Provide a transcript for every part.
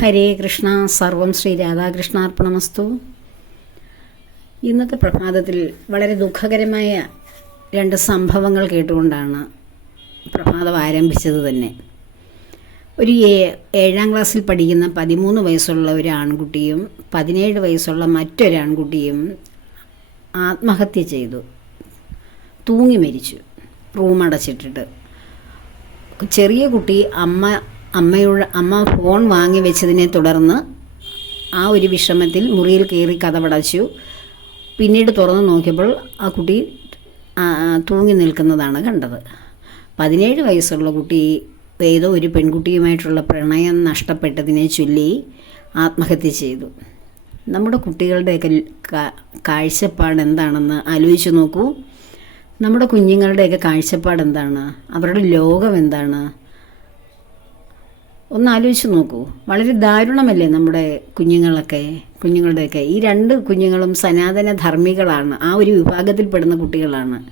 ഹരേ കൃഷ്ണ സർവം ശ്രീ രാധാകൃഷ്ണാർപ്പണമസ്തു. ഇന്നത്തെ പ്രഭാതത്തിൽ വളരെ ദുഃഖകരമായ രണ്ട് സംഭവങ്ങൾ കേട്ടുകൊണ്ടാണ് പ്രഭാതം ആരംഭിച്ചത് തന്നെ. ഒരു ഏഴാം ക്ലാസ്സിൽ പഠിക്കുന്ന പതിമൂന്ന് വയസ്സുള്ള ഒരു ആൺകുട്ടിയും പതിനേഴ് വയസ്സുള്ള മറ്റൊരാൺകുട്ടിയും ആത്മഹത്യ ചെയ്തു. തൂങ്ങി മരിച്ചു. റൂം അടച്ചിട്ടിട്ട് ചെറിയ കുട്ടി അമ്മ അമ്മയോട് അമ്മ ഫോൺ വാങ്ങി വെച്ചതിനെ തുടർന്ന് ആ ഒരു വിഷമത്തിൽ മുറിയിൽ കയറി കഥപടച്ചു. പിന്നീട് തുറന്നു നോക്കിയപ്പോൾ ആ കുട്ടി തൂങ്ങി നിൽക്കുന്നതാണ് കണ്ടത്. പതിനേഴ് വയസ്സുള്ള കുട്ടി ഏതോ ഒരു പെൺകുട്ടിയുമായിട്ടുള്ള പ്രണയം നഷ്ടപ്പെട്ടതിനെ ചൊല്ലി ആത്മഹത്യ ചെയ്തു. നമ്മുടെ കുട്ടികളുടെയൊക്കെ കാഴ്ചപ്പാട് എന്താണെന്ന് ആലോചിച്ച് നോക്കൂ. നമ്മുടെ കുഞ്ഞുങ്ങളുടെയൊക്കെ കാഴ്ചപ്പാട് എന്താണ്? അവരുടെ ലോകം എന്താണ്? ഒന്ന് ആലോചിച്ച് നോക്കൂ. വളരെ ദാരുണമല്ലേ നമ്മുടെ കുഞ്ഞുങ്ങളൊക്കെ കുഞ്ഞുങ്ങളുടെയൊക്കെ. ഈ രണ്ട് കുഞ്ഞുങ്ങളും സനാതന ധർമ്മികളാണ്. ആ ഒരു വിഭാഗത്തിൽപ്പെടുന്ന കുട്ടികളാണ്.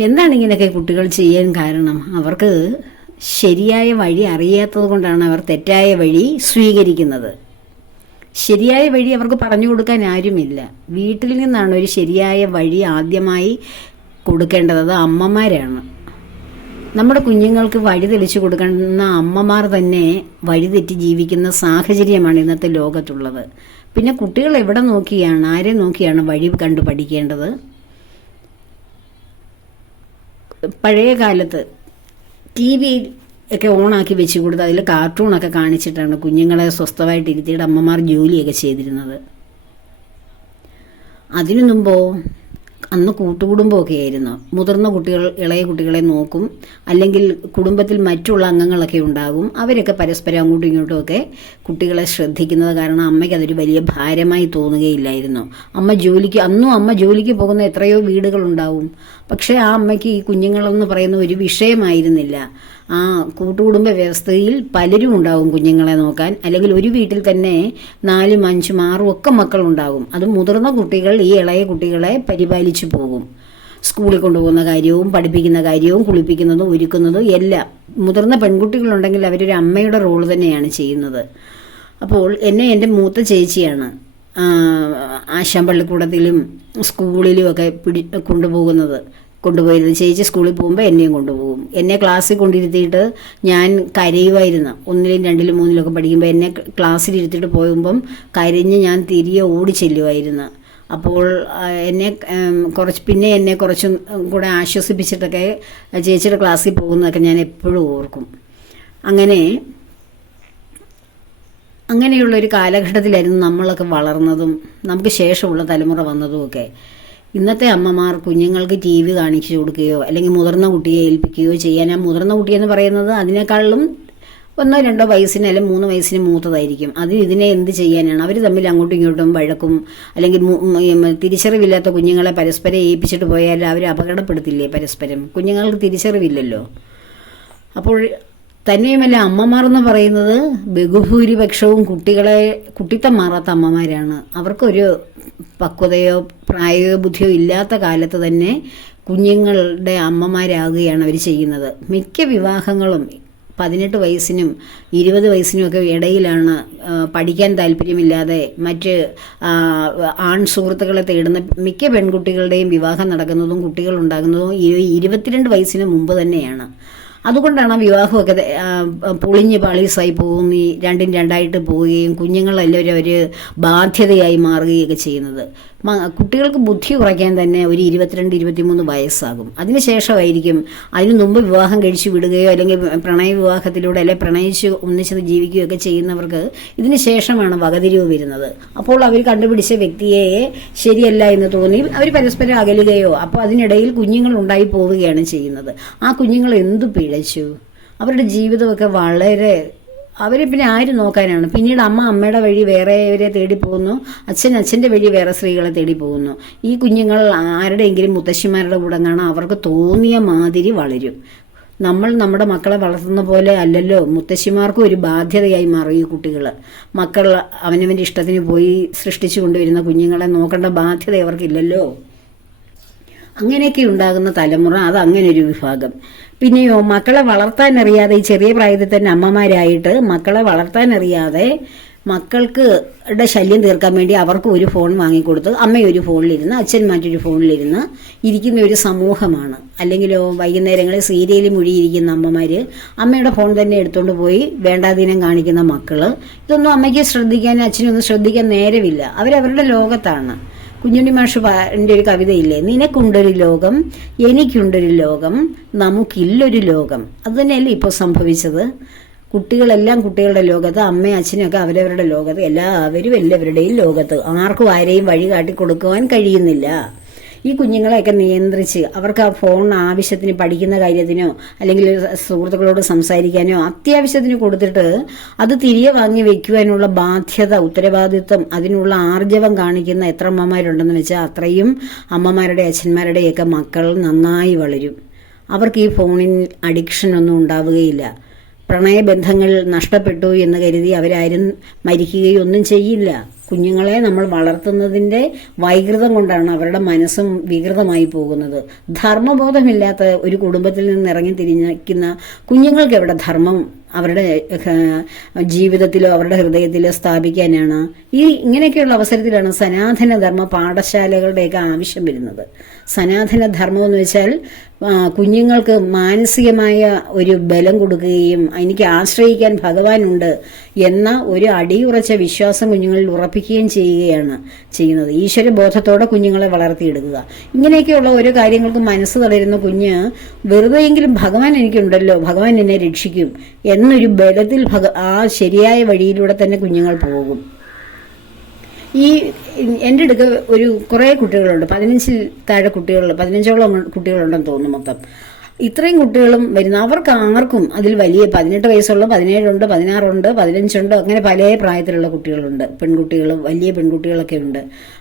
എന്താണ് ഇങ്ങനെയൊക്കെ കുട്ടികൾ ചെയ്യാൻ കാരണം? അവർക്ക് ശരിയായ വഴി അറിയാത്തത് കൊണ്ടാണ് അവർ തെറ്റായ വഴി സ്വീകരിക്കുന്നത്. ശരിയായ വഴി അവർക്ക് പറഞ്ഞു കൊടുക്കാൻ ആരുമില്ല. വീട്ടിൽ നിന്നാണ് ഒരു ശരിയായ വഴി ആദ്യമായി കൊടുക്കേണ്ടത്. അത് അമ്മമാരാണ്. നമ്മുടെ കുഞ്ഞുങ്ങൾക്ക് വഴി തെളിച്ചു കൊടുക്കുന്ന അമ്മമാർ തന്നെ വഴിതെറ്റി ജീവിക്കുന്ന സാഹചര്യമാണ് ഇന്നത്തെ ലോകത്തുള്ളത്. പിന്നെ കുട്ടികൾ എവിടെ നോക്കിയാണ് ആരെ നോക്കിയാണ് വഴി കണ്ടു പഠിക്കേണ്ടത്? പഴയ കാലത്ത് ടി വി ഒക്കെ ഓണാക്കി വെച്ച് കൊടുത്ത് അതിൽ കാർട്ടൂണൊക്കെ കാണിച്ചിട്ടാണ് കുഞ്ഞുങ്ങളെ സ്വസ്ഥമായിട്ട് ഇരുത്തിയിട്ട് അമ്മമാർ ജോലിയൊക്കെ ചെയ്തിരുന്നത്. അതിനു മുമ്പോ അന്ന് കൂട്ടുകുടുംബമൊക്കെ ആയിരുന്നു മുതിർന്ന കുട്ടികൾ ഇളയ കുട്ടികളെ നോക്കും. അല്ലെങ്കിൽ കുടുംബത്തിൽ മറ്റുള്ള അംഗങ്ങളൊക്കെ ഉണ്ടാകും. അവരൊക്കെ പരസ്പരം അങ്ങോട്ടും ഇങ്ങോട്ടുമൊക്കെ കുട്ടികളെ ശ്രദ്ധിക്കുന്നത് കാരണം അമ്മയ്ക്ക് അതൊരു വലിയ ഭാരമായി തോന്നുകയില്ലായിരുന്നു. അമ്മ ജോലിക്ക് അന്നും അമ്മ ജോലിക്ക് പോകുന്ന എത്രയോ വീടുകളുണ്ടാവും. പക്ഷേ ആ അമ്മയ്ക്ക് ഈ കുഞ്ഞുങ്ങളെന്ന് പറയുന്ന ഒരു വിഷയമായിരുന്നില്ല. ആ കൂട്ടുകുടുംബ വ്യവസ്ഥയിൽ പലരും ഉണ്ടാവും കുഞ്ഞുങ്ങളെ നോക്കാൻ. അല്ലെങ്കിൽ ഒരു വീട്ടിൽ തന്നെ നാലും അഞ്ചും ആറും ഒക്കെ മക്കളുണ്ടാകും അത് മുതിർന്ന കുട്ടികൾ ഈ ഇളയ കുട്ടികളെ പരിപാലിച്ചു പോകും. സ്കൂളിൽ കൊണ്ടുപോകുന്ന കാര്യവും പഠിപ്പിക്കുന്ന കാര്യവും കുളിപ്പിക്കുന്നതും ഒരുക്കുന്നതും എല്ലാം. മുതിർന്ന പെൺകുട്ടികളുണ്ടെങ്കിൽ അവരൊരു അമ്മയുടെ റോൾ തന്നെയാണ് ചെയ്യുന്നത്. അപ്പോൾ എന്നെ എന്റെ മൂത്ത ചേച്ചിയാണ് ആശാം പള്ളിക്കൂടത്തിലും സ്കൂളിലും ഒക്കെ പിടി കൊണ്ടുപോകുന്നത്. കൊണ്ടുപോയിരുന്നത് ചേച്ചി സ്കൂളിൽ പോകുമ്പോൾ എന്നെയും കൊണ്ടുപോകും. എന്നെ ക്ലാസ്സിൽ കൊണ്ടിരുത്തിയിട്ട് ഞാൻ കരയുമായിരുന്നു. ഒന്നിലും രണ്ടിലും മൂന്നിലൊക്കെ ഒക്കെ പഠിക്കുമ്പോൾ എന്നെ ക്ലാസ്സിൽ ഇരുത്തിയിട്ട് പോകുമ്പം കരഞ്ഞ് ഞാൻ തിരികെ ഓടി ചെല്ലുമായിരുന്നു. അപ്പോൾ എന്നെ കുറച്ച് പിന്നെ എന്നെ കുറച്ചും കൂടെ ആശ്വസിപ്പിച്ചിട്ടൊക്കെ ചേച്ചിയുടെ ക്ലാസ്സിൽ പോകുന്നതൊക്കെ ഞാൻ എപ്പോഴും ഓർക്കും. അങ്ങനെ അങ്ങനെയുള്ള ഒരു കാലഘട്ടത്തിലായിരുന്നു നമ്മളൊക്കെ വളർന്നതും നമുക്ക് ശേഷമുള്ള തലമുറ വന്നതുമൊക്കെ. ഇന്നത്തെ അമ്മമാർ കുഞ്ഞുങ്ങൾക്ക് ടി വി കാണിച്ചു കൊടുക്കുകയോ അല്ലെങ്കിൽ മുതിർന്ന കുട്ടിയെ ഏൽപ്പിക്കുകയോ ചെയ്യാൻ ആ മുതിർന്ന കുട്ടിയെന്ന് പറയുന്നത് അതിനേക്കാളും ഒന്നോ രണ്ടോ വയസ്സിന് അല്ലെങ്കിൽ മൂന്ന് വയസ്സിന് മൂത്തതായിരിക്കും. അതിന് ഇതിനെ എന്ത് ചെയ്യാനാണ്? അവർ തമ്മിൽ അങ്ങോട്ടും ഇങ്ങോട്ടും വഴക്കും അല്ലെങ്കിൽ തിരിച്ചറിവില്ലാത്ത കുഞ്ഞുങ്ങളെ പരസ്പരം ഏൽപ്പിച്ചിട്ട് പോയാൽ അവർ അപകടപ്പെടുത്തില്ലേ പരസ്പരം? കുഞ്ഞുങ്ങൾക്ക് തിരിച്ചറിവില്ലല്ലോ. അപ്പോൾ തന്നെയുമല്ല അമ്മമാർ എന്ന് പറയുന്നത് ബഹുഭൂരിപക്ഷവും കുട്ടികളെ കുട്ടിത്തം മാറാത്ത അമ്മമാരാണ്. അവർക്കൊരു പക്വതയോ പ്രായോഗിക ബുദ്ധിയോ ഇല്ലാത്ത കാലത്ത് തന്നെ കുഞ്ഞുങ്ങളുടെ അമ്മമാരാകുകയാണ് അവർ ചെയ്യുന്നത്. മിക്ക വിവാഹങ്ങളും പതിനെട്ട് വയസ്സിനും ഇരുപത് വയസ്സിനും ഒക്കെ ഇടയിലാണ് പഠിക്കാൻ താല്പര്യമില്ലാതെ മറ്റ് ആൺ സുഹൃത്തുക്കളെ തേടുന്ന മിക്ക പെൺകുട്ടികളുടെയും വിവാഹം നടക്കുന്നതും കുട്ടികൾ ഉണ്ടാകുന്നതും ഇരുപത്തിരണ്ട് വയസ്സിന് മുമ്പ് തന്നെയാണ്. അതുകൊണ്ടാണ് ആ വിവാഹമൊക്കെ പൊളിഞ്ഞ് പാളീസായി പോകുന്ന. രണ്ടും രണ്ടായിട്ട് പോവുകയും കുഞ്ഞുങ്ങളെല്ലാവരും ഒരു ബാധ്യതയായി മാറുകയൊക്കെ ചെയ്യുന്നത്. കുട്ടികൾക്ക് ബുദ്ധി കുറയ്ക്കാൻ തന്നെ ഒരു ഇരുപത്തിരണ്ട് ഇരുപത്തിമൂന്ന് വയസ്സാകും. അതിനുശേഷമായിരിക്കും അതിനു മുമ്പ് വിവാഹം കഴിച്ചു വിടുകയോ അല്ലെങ്കിൽ പ്രണയ വിവാഹത്തിലൂടെ അല്ലെങ്കിൽ പ്രണയിച്ച് ഒന്നിച്ച് ജീവിക്കുകയോ ഒക്കെ ചെയ്യുന്നവർക്ക് ഇതിന് ശേഷമാണ് വകതിരിവ് വരുന്നത്. അപ്പോൾ അവർ കണ്ടുപിടിച്ച വ്യക്തിയെ ശരിയല്ല എന്ന് തോന്നി അവർ പരസ്പരം അകലുകയോ അപ്പോൾ അതിനിടയിൽ കുഞ്ഞുങ്ങൾ ഉണ്ടായി പോവുകയാണ് ചെയ്യുന്നത്. ആ കുഞ്ഞുങ്ങൾ എന്തു പിഴച്ചു? അവരുടെ ജീവിതമൊക്കെ വളരെ അവരെ പിന്നെ ആര് നോക്കാനാണ്? പിന്നീട് അമ്മ അമ്മയുടെ വഴി വേറെവരെ തേടി പോകുന്നു. അച്ഛൻ അച്ഛന്റെ വഴി വേറെ സ്ത്രീകളെ തേടി പോകുന്നു. ഈ കുഞ്ഞുങ്ങൾ ആരുടെയെങ്കിലും മുത്തശ്ശിമാരുടെ കൂടെ കാണാൻ അവർക്ക് തോന്നിയ മാതിരി വളരും. നമ്മൾ നമ്മുടെ മക്കളെ വളർത്തുന്ന പോലെ അല്ലല്ലോ. മുത്തശ്ശിമാർക്കും ഒരു ബാധ്യതയായി മാറും ഈ കുട്ടികൾ. മക്കൾ അവനവന്റെ ഇഷ്ടത്തിന് പോയി സൃഷ്ടിച്ചു കൊണ്ടുവരുന്ന കുഞ്ഞുങ്ങളെ നോക്കേണ്ട ബാധ്യത അവർക്കില്ലല്ലോ. അങ്ങനെയൊക്കെ ഉണ്ടാകുന്ന തലമുറ അത് അങ്ങനെ ഒരു വിഭാഗം. പിന്നെയോ മക്കളെ വളർത്താൻ അറിയാതെ ഈ ചെറിയ പ്രായത്തിൽ തന്നെ അമ്മമാരായിട്ട് മക്കളെ വളർത്താൻ അറിയാതെ മക്കൾക്ക് ശല്യം തീർക്കാൻ വേണ്ടി അവർക്ക് ഒരു ഫോൺ വാങ്ങിക്കൊടുത്ത് അമ്മ ഒരു ഫോണിലിരുന്ന് അച്ഛൻ മറ്റൊരു ഫോണിലിരുന്ന് ഇരിക്കുന്ന ഒരു സമൂഹമാണ്. അല്ലെങ്കിലോ വൈകുന്നേരങ്ങളിൽ സീരിയലിൽ മുഴിയിരിക്കുന്ന അമ്മമാര് അമ്മയുടെ ഫോൺ തന്നെ എടുത്തുകൊണ്ട് പോയി വേണ്ടാതീനം കാണിക്കുന്ന മക്കൾ ഇതൊന്നും അമ്മയ്ക്ക് ശ്രദ്ധിക്കാൻ അച്ഛനൊന്നും ശ്രദ്ധിക്കാൻ നേരമില്ല. അവരവരുടെ ലോകത്താണ്. കുഞ്ഞുണ്ണി മാഷ് എന്റെ ഒരു കവിതയില്ലേ? നിനക്കുണ്ടൊരു ലോകം എനിക്കുണ്ടൊരു ലോകം നമുക്കില്ലൊരു ലോകം. അത് തന്നെയല്ലേ ഇപ്പോൾ സംഭവിച്ചത്? കുട്ടികളെല്ലാം കുട്ടികളുടെ ലോകത്ത് അമ്മയും അച്ഛനൊക്കെ അവരവരുടെ ലോകത്ത് എല്ലാവരും എല്ലാവരുടെയും ലോകത്ത്. ആർക്കും ആരെയും വഴി കാട്ടി കൊടുക്കുവാൻ കഴിയുന്നില്ല. ഈ കുഞ്ഞുങ്ങളെയൊക്കെ നിയന്ത്രിച്ച് അവർക്ക് ആ ഫോൺ ആവശ്യത്തിന് പഠിക്കുന്ന കാര്യത്തിനോ അല്ലെങ്കിൽ സുഹൃത്തുക്കളോട് സംസാരിക്കാനോ അത്യാവശ്യത്തിന് കൊടുത്തിട്ട് അത് തിരികെ വാങ്ങി വെക്കുവാനുള്ള ബാധ്യത ഉത്തരവാദിത്വം അതിനുള്ള ആർജവം കാണിക്കുന്ന എത്ര അമ്മമാരുണ്ടെന്ന് വെച്ചാൽ അത്രയും അമ്മമാരുടെ അച്ഛന്മാരുടെയൊക്കെ മക്കൾ നന്നായി വളരും. അവർക്ക് ഈ ഫോണിൽ അഡിക്ഷൻ ഒന്നും ഉണ്ടാവുകയില്ല. പ്രണയബന്ധങ്ങൾ നഷ്ടപ്പെട്ടു എന്ന് കരുതി അവരാരും മരിക്കുകയൊന്നും ചെയ്യില്ല. കുഞ്ഞുങ്ങളെ നമ്മൾ വളർത്തുന്നതിന്റെ വൈകൃതം കൊണ്ടാണ് അവരുടെ മനസ്സും വികൃതമായി പോകുന്നത്. ധർമ്മബോധമില്ലാത്ത ഒരു കുടുംബത്തിൽ നിന്ന് ഇറങ്ങി തിരിഞ്ഞിരിക്കുന്ന കുഞ്ഞുങ്ങൾക്ക് എവിടെ ധർമ്മം അവരുടെ ജീവിതത്തിലോ അവരുടെ ഹൃദയത്തിലോ സ്ഥാപിക്കാനാണ്. ഈ ഇങ്ങനെയൊക്കെയുള്ള അവസരത്തിലാണ് സനാതനധർമ്മ പാഠശാലകളുടെയൊക്കെ ആവശ്യം വരുന്നത്. സനാതനധർമ്മം എന്ന് വെച്ചാൽ കുഞ്ഞുങ്ങൾക്ക് മാനസികമായ ഒരു ബലം കൊടുക്കുകയും എനിക്ക് ആശ്രയിക്കാൻ ഭഗവാനുണ്ട് എന്ന ഒരു അടിയുറച്ച വിശ്വാസം കുഞ്ഞുങ്ങളിൽ ഉറപ്പിക്കുകയും ചെയ്യുകയാണ് ചെയ്യുന്നത്. ഈശ്വര ബോധത്തോടെ കുഞ്ഞുങ്ങളെ വളർത്തിയെടുക്കുക. ഇങ്ങനെയൊക്കെയുള്ള ഓരോ കാര്യങ്ങൾക്കും മനസ്സ് തളരുന്ന കുഞ്ഞ് വെറുതെയെങ്കിലും ഭഗവാൻ എനിക്കുണ്ടല്ലോ ഭഗവാൻ എന്നെ രക്ഷിക്കും എന്നൊരു ബലത്തിൽ ഭഗ ആ ശരിയായ വഴിയിലൂടെ തന്നെ കുഞ്ഞുങ്ങൾ പോകും. ഈ എന്റെ അടുക്ക് ഒരു കുറേ കുട്ടികളുണ്ട്. പതിനഞ്ചിൽ താഴെ കുട്ടികളുണ്ട്. പതിനഞ്ചോളം കുട്ടികളുണ്ടെന്ന് തോന്നുന്നു മൊത്തം. ഇത്രയും കുട്ടികളും വരുന്ന അവർക്ക് ആർക്കും അതിൽ വലിയ പതിനെട്ട് വയസ്സുള്ള പതിനേഴുണ്ട് പതിനാറുണ്ട് പതിനഞ്ചുണ്ട് അങ്ങനെ പല പ്രായത്തിലുള്ള കുട്ടികളുണ്ട്. പെൺകുട്ടികളും വലിയ പെൺകുട്ടികളൊക്കെ ഉണ്ട്.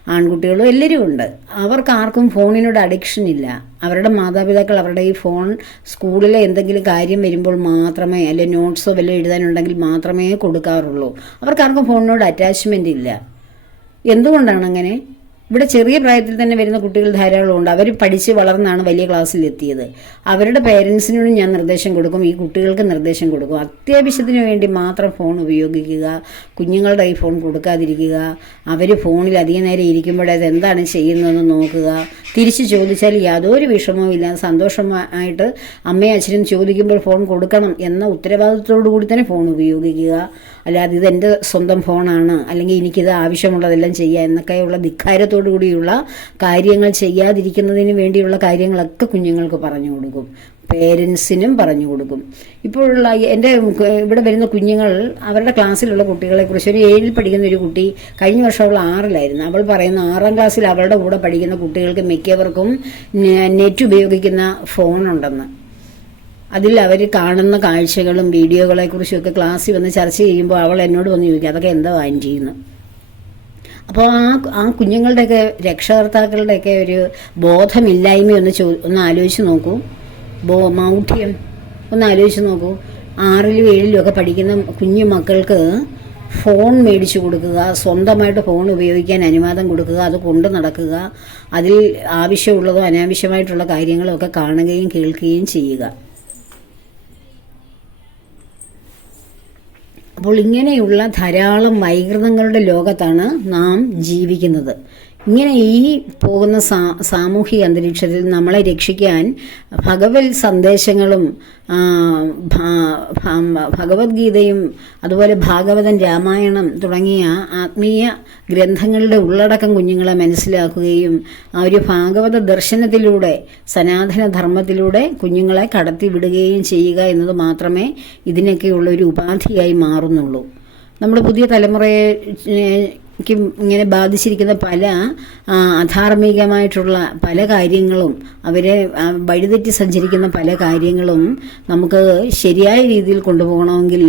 ആൺകുട്ടികളും എല്ലാവരും ഉണ്ട്. അവർക്ക് ആർക്കും ഫോണിനോട് അഡിക്ഷൻ ഇല്ല. അവരുടെ മാതാപിതാക്കൾ അവരുടെ ഈ ഫോൺ സ്കൂളിലെ എന്തെങ്കിലും കാര്യം വരുമ്പോൾ മാത്രമേ അല്ലെ നോട്ട്സോ വല്ലതും എഴുതാനുണ്ടെങ്കിൽ മാത്രമേ കൊടുക്കാറുള്ളൂ. അവർക്കാർക്കും ഫോണിനോട് അറ്റാച്ച്മെന്റ് ഇല്ല. എന്തുകൊണ്ടാണ് അങ്ങനെ? ഇവിടെ ചെറിയ പ്രായത്തിൽ തന്നെ വരുന്ന കുട്ടികൾ ധാരാളമുണ്ട്. അവർ പഠിച്ച് വളർന്നാണ് വലിയ ക്ലാസ്സിൽ എത്തിയത്. അവരുടെ പേരൻസിനോടും ഞാൻ നിർദ്ദേശം കൊടുക്കും. ഈ കുട്ടികൾക്ക് നിർദ്ദേശം കൊടുക്കും. അത്യാവശ്യത്തിന് വേണ്ടി മാത്രം ഫോൺ ഉപയോഗിക്കുക. കുഞ്ഞുങ്ങളുടെ ഈ ഫോൺ കൊടുക്കാതിരിക്കുക. അവർ ഫോണിൽ അധികം നേരം ഇരിക്കുമ്പോൾ എന്താണ് ചെയ്യുന്നതെന്ന് നോക്കുക. തിരിച്ച് ചോദിച്ചാൽ യാതൊരു വിഷമവും ഇല്ല. സന്തോഷമായിട്ട് അമ്മയും അച്ഛനും ചോദിക്കുമ്പോൾ ഫോൺ കൊടുക്കണം എന്ന ഉത്തരവാദിത്തത്തോടു കൂടി തന്നെ ഫോൺ ഉപയോഗിക്കുക. അല്ലാതെ ഇത് എന്റെ സ്വന്തം ഫോണാണ്. അല്ലെങ്കിൽ എനിക്കിത് ആവശ്യമുള്ളതെല്ലാം ചെയ്യുക എന്നൊക്കെയുള്ള ധിക്കാരത്തോടു കൂടിയുള്ള കാര്യങ്ങൾ ചെയ്യാതിരിക്കുന്നതിന് വേണ്ടിയുള്ള കാര്യങ്ങളൊക്കെ കുഞ്ഞുങ്ങൾക്ക് പറഞ്ഞു കൊടുക്കും. പേരൻസിനും പറഞ്ഞു കൊടുക്കും. ഇപ്പോഴുള്ള എന്റെ ഇവിടെ വരുന്ന കുഞ്ഞുങ്ങൾ അവരുടെ ക്ലാസ്സിലുള്ള കുട്ടികളെ കുറിച്ച് ഒരു ഏഴിൽ പഠിക്കുന്ന ഒരു കുട്ടി കഴിഞ്ഞ വർഷം അവൾ ആറിലായിരുന്നു. അവൾ പറയുന്ന ആറാം ക്ലാസ്സിൽ അവളുടെ കൂടെ പഠിക്കുന്ന കുട്ടികൾക്ക് മിക്കവർക്കും നെറ്റ് ഉപയോഗിക്കുന്ന ഫോണുണ്ടെന്ന്. അതിൽ അവർ കാണുന്ന കാഴ്ചകളും വീഡിയോകളെ ഒക്കെ ക്ലാസ്സിൽ വന്ന് ചർച്ച ചെയ്യുമ്പോൾ അവൾ എന്നോട് വന്ന് ചോദിക്കും അതൊക്കെ എന്താ എന്ന്. അപ്പോൾ ആ ആ കുഞ്ഞുങ്ങളുടെയൊക്കെ രക്ഷകർത്താക്കളുടെയൊക്കെ ഒരു ബോധമില്ലായ്മ ഒന്ന് ചോ ഒന്ന് ആലോചിച്ച് നോക്കൂ. ബോ മൗഢ്യം. ഒന്ന് ആലോചിച്ച് നോക്കൂ. ആറിലും ഏഴിലും ഒക്കെ പഠിക്കുന്ന കുഞ്ഞു മക്കൾക്ക് ഫോൺ മേടിച്ചു കൊടുക്കുക സ്വന്തമായിട്ട് ഫോൺ ഉപയോഗിക്കാൻ അനുവാദം കൊടുക്കുക അത് കൊണ്ട് നടക്കുക അതിൽ ആവശ്യമുള്ളതോ അനാവശ്യമായിട്ടുള്ള കാര്യങ്ങളൊക്കെ കാണുകയും കേൾക്കുകയും ചെയ്യുക. അപ്പോൾ ഇങ്ങനെയുള്ള ധാരാളം വൈകൃതങ്ങളുടെ ലോകത്താണ് നാം ജീവിക്കുന്നത്. ഇങ്ങനെ ഈ പോകുന്ന സാ സാമൂഹിക അന്തരീക്ഷത്തിൽ നമ്മളെ രക്ഷിക്കാൻ ഭഗവത് സന്ദേശങ്ങളും ഭഗവത്ഗീതയും അതുപോലെ ഭാഗവതൻ രാമായണം തുടങ്ങിയ ആത്മീയ ഗ്രന്ഥങ്ങളുടെ ഉള്ളടക്കം കുഞ്ഞുങ്ങളെ മനസ്സിലാക്കുകയും ആ ഒരു ഭാഗവത ദർശനത്തിലൂടെ സനാതന ധർമ്മത്തിലൂടെ കുഞ്ഞുങ്ങളെ കടത്തിവിടുകയും ചെയ്യുക എന്നത് മാത്രമേ ഇതിനൊക്കെയുള്ള ഒരു ഉപാധിയായി മാറുന്നുള്ളൂ. നമ്മുടെ പുതിയ തലമുറയെ ഇങ്ങനെ ബാധിച്ചിരിക്കുന്ന പല അധാർമികമായിട്ടുള്ള പല കാര്യങ്ങളും അവരെ വഴിതെറ്റി സഞ്ചരിക്കുന്ന പല കാര്യങ്ങളും നമുക്ക് ശരിയായ രീതിയിൽ കൊണ്ടുപോകണമെങ്കിൽ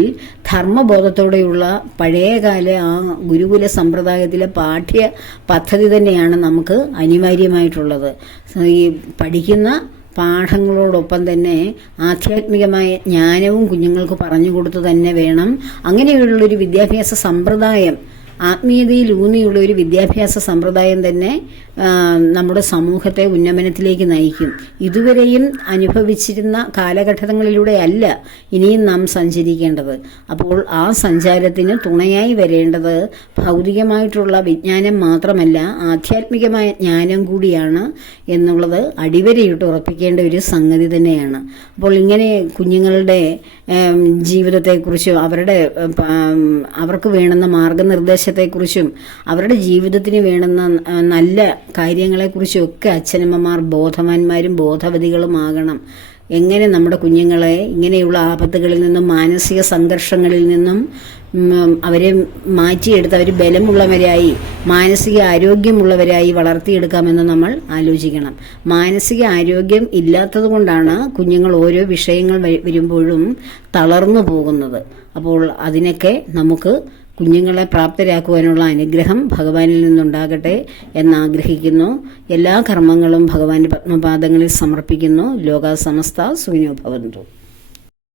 ധർമ്മബോധത്തോടെയുള്ള പഴയകാല ആ ഗുരുകുല സമ്പ്രദായത്തിലെ പാഠ്യ പദ്ധതി തന്നെയാണ് നമുക്ക് അനിവാര്യമായിട്ടുള്ളത്. ഈ പഠിക്കുന്ന പാഠങ്ങളോടൊപ്പം തന്നെ ആധ്യാത്മികമായ ജ്ഞാനവും കുഞ്ഞുങ്ങൾക്ക് പറഞ്ഞു കൊടുത്തു തന്നെ വേണം. അങ്ങനെയുള്ളൊരു വിദ്യാഭ്യാസ സമ്പ്രദായം ആത്മീയതയിൽ ഊന്നിയുള്ള ഒരു വിദ്യാഭ്യാസ സമ്പ്രദായം തന്നെ നമ്മുടെ സമൂഹത്തെ ഉന്നമനത്തിലേക്ക് നയിക്കും. ഇതുവരെയും അനുഭവിച്ചിരുന്ന കാലഘട്ടങ്ങളിലൂടെ അല്ല ഇനിയും നാം സഞ്ചരിക്കേണ്ടത്. അപ്പോൾ ആ സഞ്ചാരത്തിന് തുണയായി വരേണ്ടത് ഭൗതികമായിട്ടുള്ള വിജ്ഞാനം മാത്രമല്ല ആധ്യാത്മികമായ ജ്ഞാനം കൂടിയാണ് എന്നുള്ളത് അടിവരയിട്ട് ഉറപ്പിക്കേണ്ട ഒരു സംഗതി തന്നെയാണ്. അപ്പോൾ ഇങ്ങനെ കുഞ്ഞുങ്ങളുടെ ജീവിതത്തെക്കുറിച്ചും അവരുടെ അവർക്ക് വേണ്ടുന്ന മാർഗനിർദ്ദേശത്തെക്കുറിച്ചും അവരുടെ ജീവിതത്തിന് വേണ്ടുന്ന നല്ല കാര്യങ്ങളെക്കുറിച്ചും ഒക്കെ അച്ഛനമ്മമാർ ബോധവാന്മാരും ബോധവതികളുമാകണം. എങ്ങനെ നമ്മുടെ കുഞ്ഞുങ്ങളെ ഇങ്ങനെയുള്ള ആപത്തുകളിൽ നിന്നും മാനസിക സംഘർഷങ്ങളിൽ നിന്നും അവരെ മാറ്റിയെടുത്ത് അവർ ബലമുള്ളവരായി മാനസിക ആരോഗ്യമുള്ളവരായി വളർത്തിയെടുക്കാമെന്ന് നമ്മൾ ആലോചിക്കണം. മാനസിക ആരോഗ്യം ഇല്ലാത്തത് കൊണ്ടാണ് കുഞ്ഞുങ്ങൾ ഓരോ വിഷയങ്ങൾ വരുമ്പോഴും തളർന്നു പോകുന്നത്. അപ്പോൾ അതിനൊക്കെ നമുക്ക് കുഞ്ഞുങ്ങളെ പ്രാപ്തരാക്കുവാനുള്ള അനുഗ്രഹം ഭഗവാനിൽ നിന്നുണ്ടാകട്ടെ എന്നാഗ്രഹിക്കുന്നു. എല്ലാ കർമ്മങ്ങളും ഭഗവാന്റെ പത്മപാദങ്ങളിൽ സമർപ്പിക്കുന്നു. ലോക സമസ്ത സുഖിനോ ഭവന്തു.